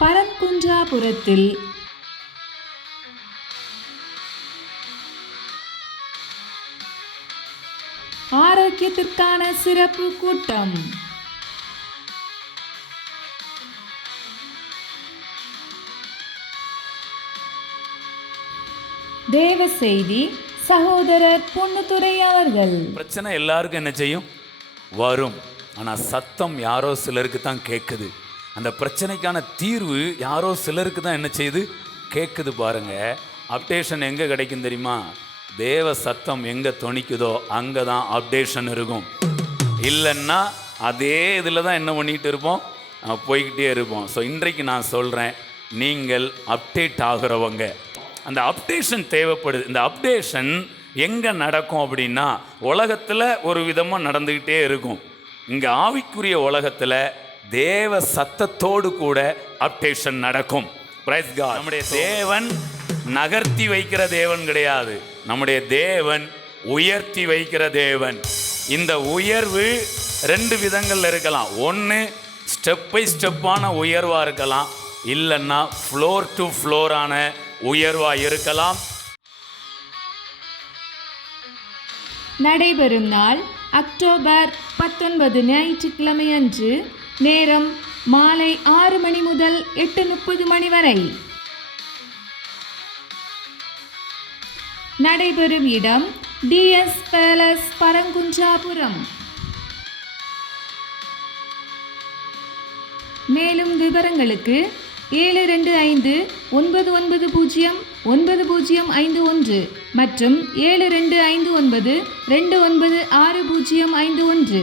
பரன்குன்றாபுரத்தில் ஆரோக்கியத்திற்கான சிறப்பு கூட்டம். தேவ செய்தி சகோதரர் பொண்ணுத்துறை அவர்கள். பிரச்சனை எல்லாருக்கும் என்ன செய்யும்? வரும். ஆனால் சத்தம் யாரோ சிலருக்கு தான் கேட்குது அந்த பிரச்சனைக்கான தீர்வு யாரோ சிலருக்கு தான் என்ன செய்யுது? கேட்குது பாருங்க. அப்டேஷன் எங்கே கிடைக்கும் தெரியுமா? தேவ சத்தம் எங்கே துணிக்குதோ அங்கே தான் அப்டேஷன் இருக்கும். இல்லைன்னா அதே இதில் தான் என்ன பண்ணிகிட்டு இருப்போம்? போய்கிட்டே இருப்போம். ஸோ இன்றைக்கு நான் சொல்கிறேன் நீங்கள் அப்டேட் ஆகுறவங்க. அந்த அப்டேஷன் தேவைப்படுது. இந்த அப்டேஷன் எங்கே நடக்கும் அப்படின்னா உலகத்தில் ஒரு விதமாக நடந்துக்கிட்டே இருக்கும். இங்கே ஆவிக்குரிய உலகத்தில் தேவ சத்தத்தோடு கூட அப்டேஷன் நடக்கும். நம்முடைய தேவன் நகர்த்தி வைக்கிற தேவன் கிடையாது. நம்முடைய தேவன் உயர்த்தி வைக்கிற தேவன். இந்த உயர்வு ரெண்டு விதங்கள்ல இருக்கலாம். ஒன்று ஸ்டெப் பை ஸ்டெப்பான உயர்வாக இருக்கலாம். இல்லைன்னா ஃப்ளோர் டு ஃப்ளோரான உயர்வாக இருக்கலாம். நடைபெறும் நாள் அக்டோபர் பத்தொன்பது ஞாயிற்றுக்கிழமை அன்று நேரம் மாலை ஆறு மணி முதல் எட்டு முப்பது மணி வரை. நடைபெறும் இடம் டிஎஸ் பேலஸ் பரங்குஞ்சாபுரம் மேலும் விவரங்களுக்கு ஏழு ரெண்டு ஐந்து ஒன்பது ஒன்பது பூஜ்ஜியம் ஒன்பது பூஜ்ஜியம் ஐந்து ஒன்று மற்றும் ஏழு ரெண்டு ஐந்து ஒன்பது ரெண்டு ஒன்பது ஆறு பூஜ்ஜியம் ஐந்து ஒன்று.